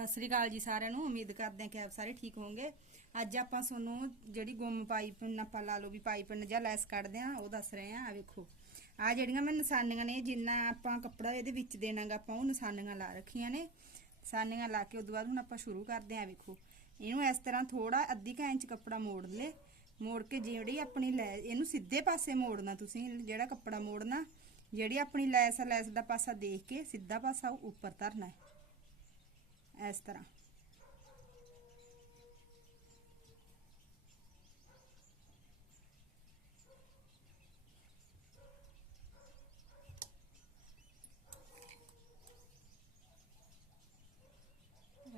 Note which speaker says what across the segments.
Speaker 1: ਸਤਿ ਸ੍ਰੀ ਅਕਾਲ ਜੀ ਸਾਰਿਆਂ ਨੂੰ, ਉਮੀਦ ਕਰਦੇ ਹਾਂ ਕਿ ਆਪ ਸਾਰੇ ਠੀਕ ਹੋਵੋਗੇ। ਅੱਜ ਆਪਾਂ ਤੁਹਾਨੂੰ ਜਿਹੜੀ ਗੁੰਮ ਪਾਈਪ ਆਪਾਂ ਲਾ ਲਓ ਵੀ ਪਾਈਪ ਜਾਂ ਲੈਸ ਕੱਢਦੇ ਆ ਉਹ ਦੱਸ ਰਹੇ ਆ ਆ ਵੇਖੋ ਆ ਜਿਹੜੀਆਂ ਮੈਂ ਨਿਸ਼ਾਨੀਆਂ ਨੇ, ਜਿੰਨਾ ਆਪਾਂ ਕੱਪੜਾ ਇਹਦੇ ਵਿੱਚ ਦੇਣਾਗਾ, ਆਪਾਂ ਉਹ ਨਿਸ਼ਾਨੀਆਂ ਲਾ ਰੱਖੀਆਂ ਨੇ। ਨਿਸ਼ਾਨੀਆਂ ਲਾ ਕੇ ਉਦੋਂ ਬਾਅਦ ਹੁਣ ਆਪਾਂ ਸ਼ੁਰੂ ਕਰਦੇ ਆ ਵੇਖੋ। ਇਹਨੂੰ ਇਸ ਤਰ੍ਹਾਂ ਥੋੜਾ ਅੱਧੀ ਕੁ ਇੰਚ ਕੱਪੜਾ ਮੋੜ ਲੈ। ਮੋੜ ਕੇ ਜਿਹੜੀ ਆਪਣੀ ਲੈ, ਇਹਨੂੰ ਸਿੱਧੇ ਪਾਸੇ ਮੋੜਨਾ ਤੁਸੀਂ, ਜਿਹੜਾ ਕੱਪੜਾ ਮੋੜਨਾ। ਜਿਹੜੀ ਆਪਣੀ ਲੈਸ ਆ, ਲੈਸ ਦਾ ਪਾਸਾ ਦੇਖ ਕੇ ਸਿੱਧਾ ਪਾਸਾ ਉੱਪਰ ਧਰਨਾ ਹੈ। ਇਸ ਤਰ੍ਹਾਂ।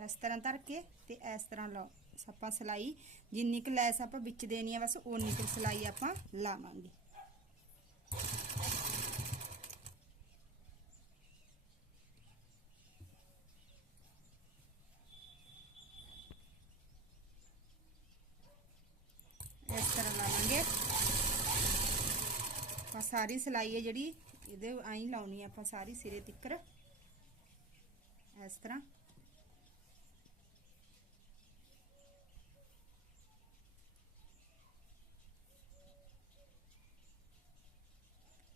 Speaker 1: ਇਸ ਤਰ੍ਹਾਂ ਧਰ ਕੇ ਤੇ ਇਸ ਤਰ੍ਹਾਂ ਲਾਓ ਆਪਾਂ ਸਲਾਈ। ਜਿੰਨੀ ਕੁ ਲੈਸ ਆਪਾਂ ਵਿੱਚ ਦੇਣੀ ਆ, ਬਸ ਓਨੀ ਕੁ ਸਲਾਈ ਆਪਾਂ ਲਾਵਾਂਗੇ। ਇਸ ਤਰ੍ਹਾਂ ਲਾਵਾਂਗੇ ਆਪਾਂ ਸਾਰੀ ਸਲਾਈ ਹੈ ਜਿਹੜੀ, ਇਹਦੇ ਆਈ ਲਾਉਣੀ ਆ ਆਪਾਂ ਸਾਰੀ ਸਿਰੇ ਤਿੱਕਰ। ਇਸ ਤਰ੍ਹਾਂ।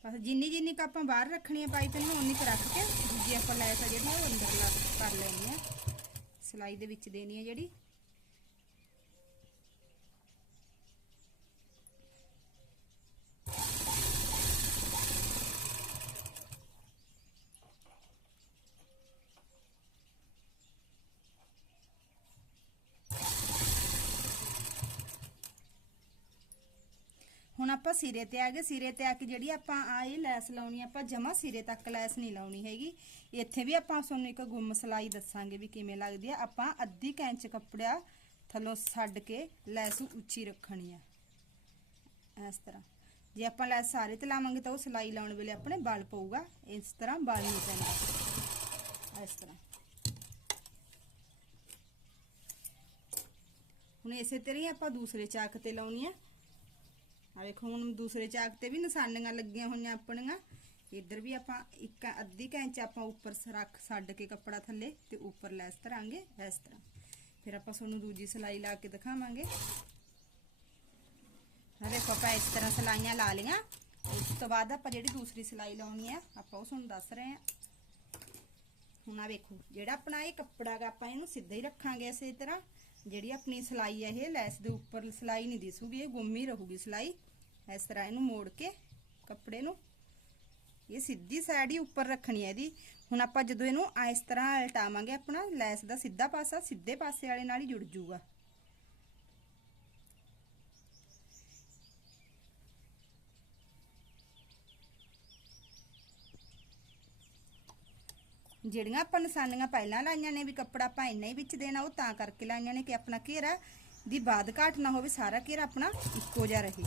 Speaker 1: ਬਸ ਜਿੰਨੀ ਜਿੰਨੀ ਕ ਆਪਾਂ ਬਾਹਰ ਰੱਖਣੀ ਹੈ ਪਾਈਪ ਨੂੰ ਉਨੀ ਕੁ ਰੱਖ ਕੇ ਦੂਜੀ ਆਪਾਂ ਲੈਸ ਆ ਜਿਹੜੀ ਉਹ ਅੰਦਰ ਲਾ ਕਰ ਲੈਣੀ ਹੈ ਸਲਾਈ ਦੇ ਵਿੱਚ ਦੇਣੀ ਹੈ ਜਿਹੜੀ ਹੁਣ ਆਪਾਂ ਸਿਰੇ ਤੇ ਆ ਗਏ। ਸਿਰੇ ਤੇ ਆ ਕੇ ਜਿਹੜੀ ਆਪਾਂ ਆ ਇਹ ਲੈਸ ਲਾਉਣੀ ਆਪਾਂ ਜਮਾ ਸਿਰੇ ਤੱਕ ਲੈਸ ਨਹੀਂ ਲਾਉਣੀ ਹੈਗੀ। ਇੱਥੇ ਵੀ ਆਪਾਂ ਤੁਹਾਨੂੰ ਇੱਕ ਗੁੰਮ ਸਲਾਈ ਦੱਸਾਂਗੇ ਵੀ ਕਿਵੇਂ ਲੱਗਦੀ ਆ। ਆਪਾਂ ਅੱਧੀ ਕੈਂਚ ਕੱਪੜਾ ਥੱਲੋਂ ਛੱਡ ਕੇ ਲੈਸ ਉੱਚੀ ਰੱਖਣੀ ਆ। ਇਸ ਤਰ੍ਹਾਂ। ਜੇ ਆਪਾਂ ਲੈਸ ਸਾਰੇ ਤੇ ਲਾਵਾਂਗੇ ਤਾਂ ਉਹ ਸਲਾਈ ਲਾਉਣ ਵੇਲੇ ਆਪਣੇ ਬਲ ਪਊਗਾ। ਇਸ ਤਰ੍ਹਾਂ ਬਲ ਨਹੀਂ ਪੈਂਦਾ ਇਸ ਤਰ੍ਹਾਂ। ਹੁਣ ਇਸੇ ਤਰ੍ਹਾਂ ਹੀ ਆਪਾਂ ਦੂਸਰੇ ਚਾਕ ਤੇ ਲਾਉਣੀ ਆ। ਆ ਵੇਖੋ ਹੁਣ ਦੂਸਰੇ ਚਾਕ ਤੇ ਵੀ ਨਿਸ਼ਾਨੀਆਂ ਲੱਗੀਆਂ ਹੋਈਆਂ ਆਪਣੀਆਂ ਇੱਧਰ ਵੀ ਆਪਾਂ ਇੱਕ ਅੱਧੀ ਕੈਂਚ ਆਪਾਂ ਉੱਪਰ ਰੱਖ ਛੱਡ ਕੇ ਕੱਪੜਾ ਥੱਲੇ ਤੇ ਉੱਪਰ ਲੈਸ ਧਰਾਂਗੇ ਇਸ ਤਰ੍ਹਾਂ ਫਿਰ ਆਪਾਂ ਤੁਹਾਨੂੰ ਦੂਜੀ ਸਲਾਈ ਲਾ ਕੇ ਦਿਖਾਵਾਂਗੇ ਆ ਵੇਖੋ ਆਪਾਂ ਇਸ ਤਰ੍ਹਾਂ ਸਲਾਈਆਂ ਲਾ ਲੀਆਂ ਉਸ ਤੋਂ ਬਾਅਦ ਆਪਾਂ ਜਿਹੜੀ ਦੂਸਰੀ ਸਲਾਈ ਲਾਉਣੀ ਆ ਆਪਾਂ ਉਹ ਤੁਹਾਨੂੰ ਦੱਸ ਰਹੇ ਆ ਹੁਣ ਆ ਵੇਖੋ ਜਿਹੜਾ ਆਪਣਾ ਇਹ ਕੱਪੜਾ ਗਾ ਆਪਾਂ ਇਹਨੂੰ ਸਿੱਧਾ ਹੀ ਰੱਖਾਂਗੇ ਇਸੇ ਤਰ੍ਹਾਂ ਜਿਹੜੀ ਆਪਣੀ ਸਲਾਈ ਹੈ ਇਹ ਲੈਸ ਦੇ ਉੱਪਰ ਸਲਾਈ ਨਹੀਂ ਦਿਸੂਗੀ ਇਹ ਗੁੰਮੀ ਰਹੂਗੀ ਸਲਾਈ ਇਸ ਤਰ੍ਹਾਂ ਇਹਨੂੰ ਮੋੜ ਕੇ ਕੱਪੜੇ ਨੂੰ, ਇਹ ਸਿੱਧੀ ਸਾਈਡ ਹੀ ਉੱਪਰ ਰੱਖਣੀ ਹੈ ਇਹਦੀ। ਹੁਣ ਆਪਾਂ ਜਦੋਂ ਇਹਨੂੰ ਇਸ ਤਰ੍ਹਾਂ ਉਲਟਾਵਾਂਗੇ, ਆਪਣਾ ਲੈਸ ਦਾ ਸਿੱਧਾ ਪਾਸਾ ਸਿੱਧੇ ਪਾਸੇ ਵਾਲੇ ਨਾਲ ਹੀ ਜੁੜ ਜਾਊਗਾ। ਜਿਹੜੀਆਂ ਆਪਾਂ ਨਿਸ਼ਾਨੀਆਂ ਪਹਿਲਾਂ ਲਾਈਆਂ ਨੇ ਵੀ ਕੱਪੜਾ ਆਪਾਂ ਇੰਨਾ ਹੀ ਵਿੱਚ ਦੇਣਾ, ਉਹ ਤਾਂ ਕਰਕੇ ਲਾਈਆਂ ਨੇ ਕਿ ਆਪਣਾ ਘੇਰਾ ਦੀ ਬਾਦ ਘਾਟ ਨਾ ਹੋਵੇ, ਸਾਰਾ ਘੇਰਾ ਆਪਣਾ ਇੱਕੋ ਜਿਹਾ ਰਹੇ।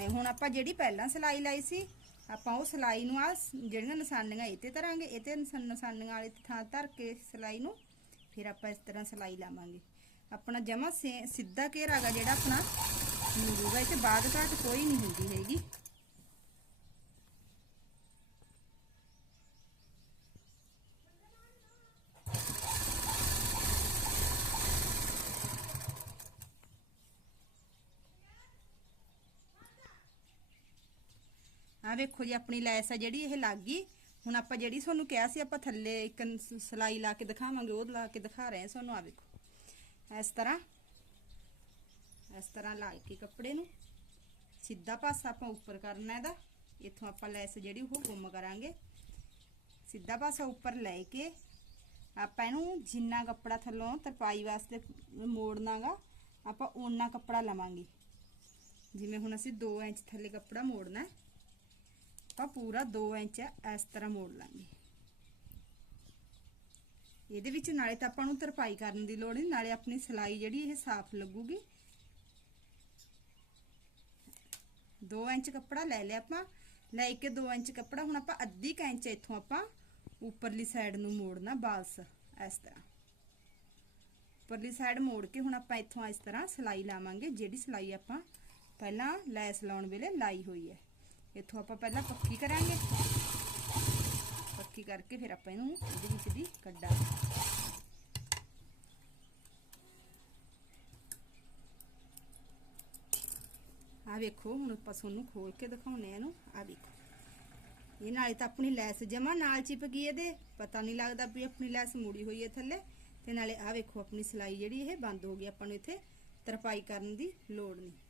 Speaker 1: ਐ ਹੁਣ ਆਪਾਂ ਜਿਹੜੀ ਪਹਿਲਾਂ ਸਲਾਈ ਲਾਈ ਸੀ, ਆਪਾਂ ਉਹ ਸਲਾਈ ਨੂੰ ਆ ਜਿਹੜੀਆਂ ਨਿਸ਼ਾਨੀਆਂ ਇਹ ਤੇ ਧਰਾਂਗੇ, ਇਹ ਤੇ ਨਿਸ਼ਾਨੀਆਂ ਵਾਲੀ ਥਾਂ ਧਰ ਕੇ ਸਲਾਈ ਨੂੰ, ਫਿਰ ਆਪਾਂ ਇਸ ਤਰ੍ਹਾਂ ਸਲਾਈ ਲਾਵਾਂਗੇ। ਆਪਣਾ ਜਮਾ ਸਿੱਧਾ ਘੇਰਾ ਹੈਗਾ ਜਿਹੜਾ ਆਪਣਾ ਮਿਲੂਗਾ, ਇਹ ਤੇ ਬਾਅਦ ਘਾਟ ਕੋਈ ਨਹੀਂ ਹੁੰਦੀ ਹੈਗੀ। ਆ ਵੇਖੋ ਜੀ, ਆਪਣੀ ਲੈਸ ਆ ਜਿਹੜੀ, ਇਹ ਲੱਗ ਗਈ। ਹੁਣ ਆਪਾਂ ਜਿਹੜੀ ਤੁਹਾਨੂੰ ਕਿਹਾ ਸੀ, ਆਪਾਂ ਥੱਲੇ ਇੱਕ ਸਲਾਈ ਲਾ ਕੇ ਦਿਖਾਵਾਂਗੇ, ਉਹ ਲਾ ਕੇ ਦਿਖਾ ਰਹੇ ਹਾਂ ਤੁਹਾਨੂੰ ਆ ਵੇਖੋ। ਇਸ ਤਰ੍ਹਾਂ ਇਸ ਤਰ੍ਹਾਂ ਲਾ ਕੇ ਕੱਪੜੇ ਨੂੰ। ਸਿੱਧਾ ਪਾਸਾ ਆਪਾਂ ਉੱਪਰ ਕਰਨਾ ਇਹਦਾ। ਇੱਥੋਂ ਆਪਾਂ ਲੈਸ ਜਿਹੜੀ, ਉਹ ਗੁੰਮ ਕਰਾਂਗੇ। ਸਿੱਧਾ ਪਾਸਾ ਉੱਪਰ ਲੈ ਕੇ ਆਪਾਂ ਇਹਨੂੰ ਜਿੰਨਾ ਕੱਪੜਾ ਥੱਲੋਂ ਤਰਪਾਈ ਵਾਸਤੇ ਮੋੜਨਾਗਾ, ਆਪਾਂ ਓਨਾ ਕੱਪੜਾ ਲਵਾਂਗੇ। ਜਿਵੇਂ ਹੁਣ ਅਸੀਂ 2 ਇੰਚ ਥੱਲੇ ਕੱਪੜਾ ਮੋੜਨਾ ਹੈ। ਆਪਾਂ ਪੂਰਾ 2 ਇੰਚ ਇਸ ਤਰ੍ਹਾਂ ਮੋੜ ਲਾਂਗੇ। ਇਹਦੇ ਵਿੱਚ ਨਾਲੇ ਤਾਂ ਆਪਾਂ ਨੂੰ ਤਰਪਾਈ ਕਰਨ ਦੀ ਲੋੜ ਨਹੀਂ ਨਾਲੇ ਆਪਣੀ ਸਲਾਈ ਜਿਹੜੀ ਇਹ ਸਾਫ਼ ਲੱਗੂਗੀ। 2 ਇੰਚ ਕੱਪੜਾ ਲੈ ਲਿਆ ਆਪਾਂ, ਲੈ ਕੇ 2 ਇੰਚ ਕੱਪੜਾ ਹੁਣ ਆਪਾਂ ਅੱਧੀ ਕ ਇੰਚ ਇੱਥੋਂ ਆਪਾਂ ਉੱਪਰਲੀ ਸਾਈਡ ਨੂੰ ਮੋੜਨਾ ਬਾਲਸ ਇਸ ਤਰ੍ਹਾਂ। ਉੱਪਰਲੀ ਸਾਈਡ ਮੋੜ ਕੇ ਹੁਣ ਆਪਾਂ ਇੱਥੋਂ ਇਸ ਤਰ੍ਹਾਂ ਸਲਾਈ ਲਾਵਾਂਗੇ, ਜਿਹੜੀ ਸਲਾਈ ਆਪਾਂ ਪਹਿਲਾਂ ਲੈਸ ਲਾਉਣ ਵੇਲੇ ਲਾਈ ਹੋਈ ਹੈ। ਇੱਥੋਂ ਆਪਾਂ ਪਹਿਲਾਂ ਪੱਕੀ ਕਰਾਂਗੇ। ਪੱਕੀ ਕਰਕੇ ਫਿਰ ਆਪਾਂ ਇਹਨੂੰ ਇਹਦੇ ਵਿੱਚ ਦੀ ਕੱਢਾਂਗੇ। ਆ ਵੇਖੋ, ਹੁਣ ਆਪਾਂ ਸੋਨੂੰ ਖੋਲ ਕੇ ਦਿਖਾਉਨੇ ਆ ਇਹਨੂੰ। ਆ ਵੇਖੋ। ਇਹ ਨਾਲੇ ਤਾਂ ਆਪਣੀ ਲੈਸ ਜਮਾ ਨਾਲ ਚਿਪ ਗਈ ਇਹਦੇ। ਪਤਾ ਨਹੀਂ ਲੱਗਦਾ ਵੀ ਆਪਣੀ ਲੈਸ ਮੁੜੀ ਹੋਈ ਹੈ ਥੱਲੇ। ਤੇ ਨਾਲੇ ਆ ਵੇਖੋ, ਆਪਣੀ ਸਲਾਈ ਜਿਹੜੀ ਇਹ ਬੰਦ ਹੋ ਗਈ। ਆਪਾਂ ਨੂੰ ਇੱਥੇ ਤਰਪਾਈ ਕਰਨ ਦੀ ਲੋੜ ਨਹੀਂ।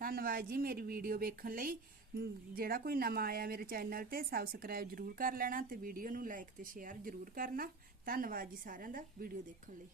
Speaker 1: ਧੰਨਵਾਦ ਜੀ ਮੇਰੀ ਵੀਡੀਓ ਵੇਖਣ ਲਈ। ਜਿਹੜਾ ਕੋਈ ਨਵਾਂ ਆਇਆ ਮੇਰੇ ਚੈਨਲ ਤੇ ਸਬਸਕ੍ਰਾਈਬ ਜਰੂਰ ਕਰ ਲੈਣਾ ਤੇ ਵੀਡੀਓ ਨੂੰ ਲਾਈਕ ਤੇ ਸ਼ੇਅਰ ਜਰੂਰ ਕਰਨਾ। ਧੰਨਵਾਦ ਜੀ ਸਾਰਿਆਂ ਦਾ ਵੀਡੀਓ ਦੇਖਣ ਲਈ।